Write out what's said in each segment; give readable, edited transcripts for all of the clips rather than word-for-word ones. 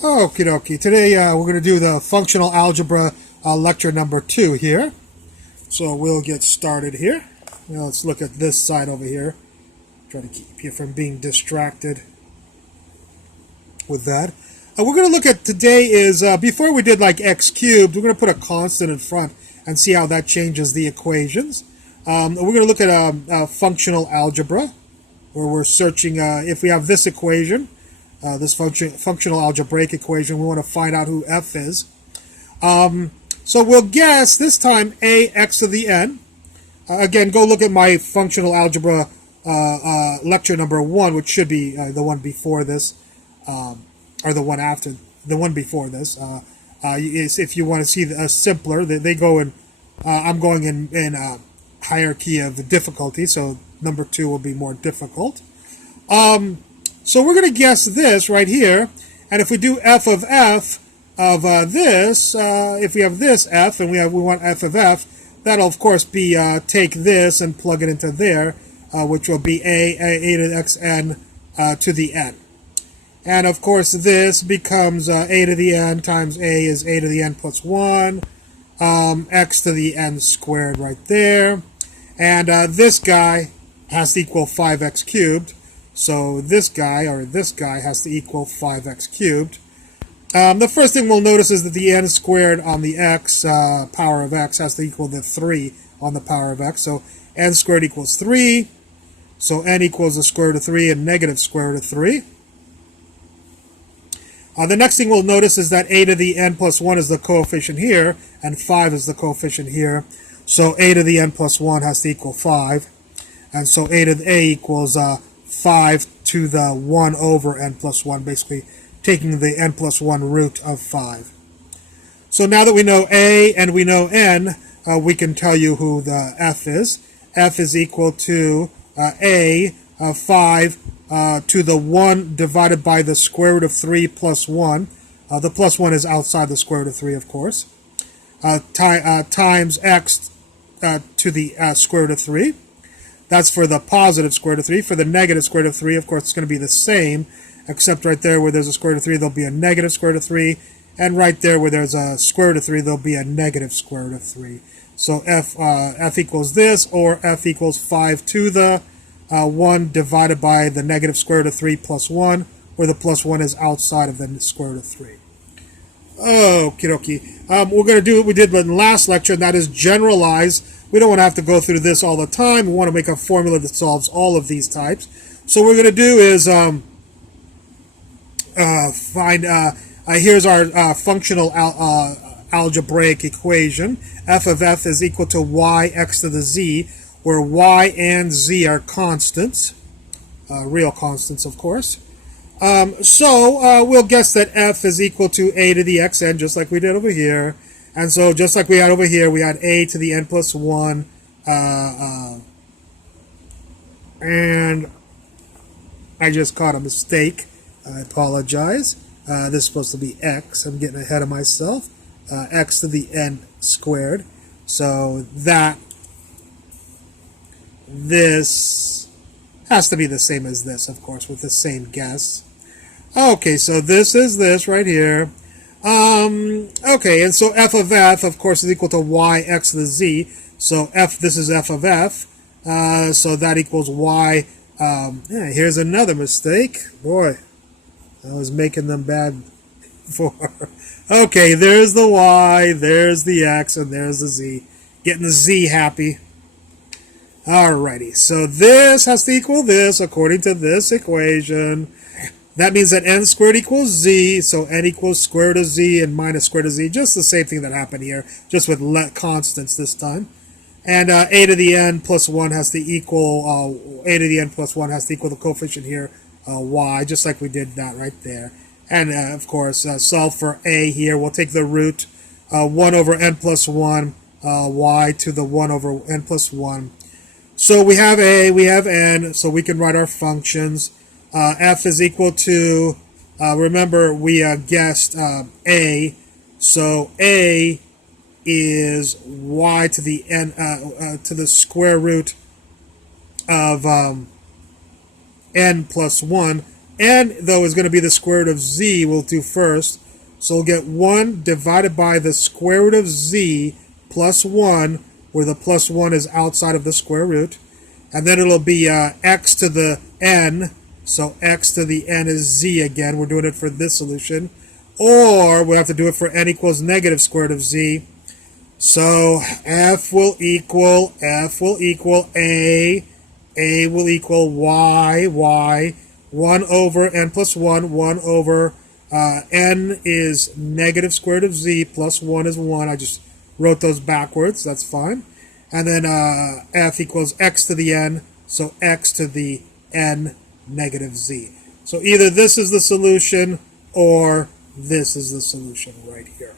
Okie dokie. Today we're going to do the functional algebra lecture number 2 here. So we'll get started here. Now let's look at this side over here. Try to keep you from being distracted with that. We're going to look at today is, before we did like x cubed, we're going to put a constant in front and see how that changes the equations. We're going to look at functional algebra, where we're searching if we have this equation, this functional algebraic equation, we want to find out who f is. So we'll guess this time a x to the n. Again, go look at my functional algebra lecture number 1, which should be the one before this, or the one after, the one before this. If you want to see a simpler, they go in, I'm going in hierarchy of the difficulty, so number 2 will be more difficult. So we're going to guess this right here, and if we do f of this, if we have this f and we want f of f, that'll of course be take this and plug it into there, which will be a to the xn to the n. And of course this becomes a to the n times a is a to the n plus 1, x to the n squared right there. And this guy has to equal 5x cubed. So this guy has to equal 5x cubed. The first thing we'll notice is that the n squared on the x, power of x, has to equal the 3 on the power of x. So n squared equals 3. So n equals the square root of 3 and negative square root of 3. The next thing we'll notice is that a to the n plus 1 is the coefficient here, and 5 is the coefficient here. So a to the n plus 1 has to equal 5. And so a to the a equals 5 to the 1 over n plus 1, basically taking the n plus 1 root of 5. So now that we know a and we know n, we can tell you who the f is. F is equal to a, 5 to the 1 divided by the square root of 3 plus 1. The plus 1 is outside the square root of 3, of course. Times x to the square root of 3. That's for the positive square root of 3. For the negative square root of 3, of course, it's going to be the same, except right there where there's a square root of 3, there'll be a negative square root of 3, and right there where there's a square root of 3, there'll be a negative square root of 3. So f equals this, or f equals 5 to the 1 divided by the negative square root of 3 plus 1, where the plus 1 is outside of the square root of 3. Okie dokie. We're going to do what we did in the last lecture, and that is generalize. We don't want to have to go through this all the time. We want to make a formula that solves all of these types. So what we're going to do is here's our functional algebraic equation. F of f is equal to y x to the z, where y and z are constants, real constants, of course. So we'll guess that f is equal to a to the xn, just like we did over here. And so just like we had over here, we had a to the n plus 1, and I just caught a mistake. I apologize. This is supposed to be x. I'm getting ahead of myself. X to the n squared. So this has to be the same as this, of course, with the same guess. Okay, so this is this right here. Okay, and so f of course, is equal to y x to the z. So this is f of f. So that equals y. Yeah, here's another mistake. Boy, I was making them bad before. Okay, there's the y, there's the x, and there's the z. Getting the z happy. Alrighty, so this has to equal this according to this equation. That means that n squared equals z, so n equals square root of z and minus square root of z. Just the same thing that happened here, just with constants this time. And a to the n plus 1 has to equal, a to the n plus 1 has to equal the coefficient here, y, just like we did that right there. And of course, solve for a here. We'll take the root, 1 over n plus 1, y to the 1 over n plus 1. So we have a, we have n, so we can write our functions. F is equal to, remember we guessed a, so a is y to the n to the square root of n plus 1 n, though, is going to be the square root of z. We'll do first. So we'll get 1 divided by the square root of z plus 1, where the plus 1 is outside of the square root. And then it'll be x to the n. So x to the n is z again. We're doing it for this solution. Or we have to do it for n equals negative square root of z. So f will equal a will equal y, 1 over n plus 1, 1 over n is negative square root of z plus 1 is 1. I just wrote those backwards. That's fine. And then f equals x to the n, so x to the n negative z. So either this is the solution or this is the solution right here.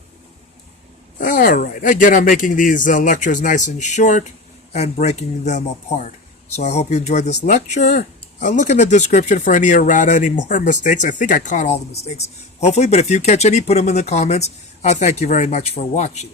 All right. Again, I'm making these lectures nice and short and breaking them apart. So I hope you enjoyed this lecture. Look in the description for any errata, any more mistakes. I think I caught all the mistakes, hopefully. But if you catch any, put them in the comments. Thank you very much for watching.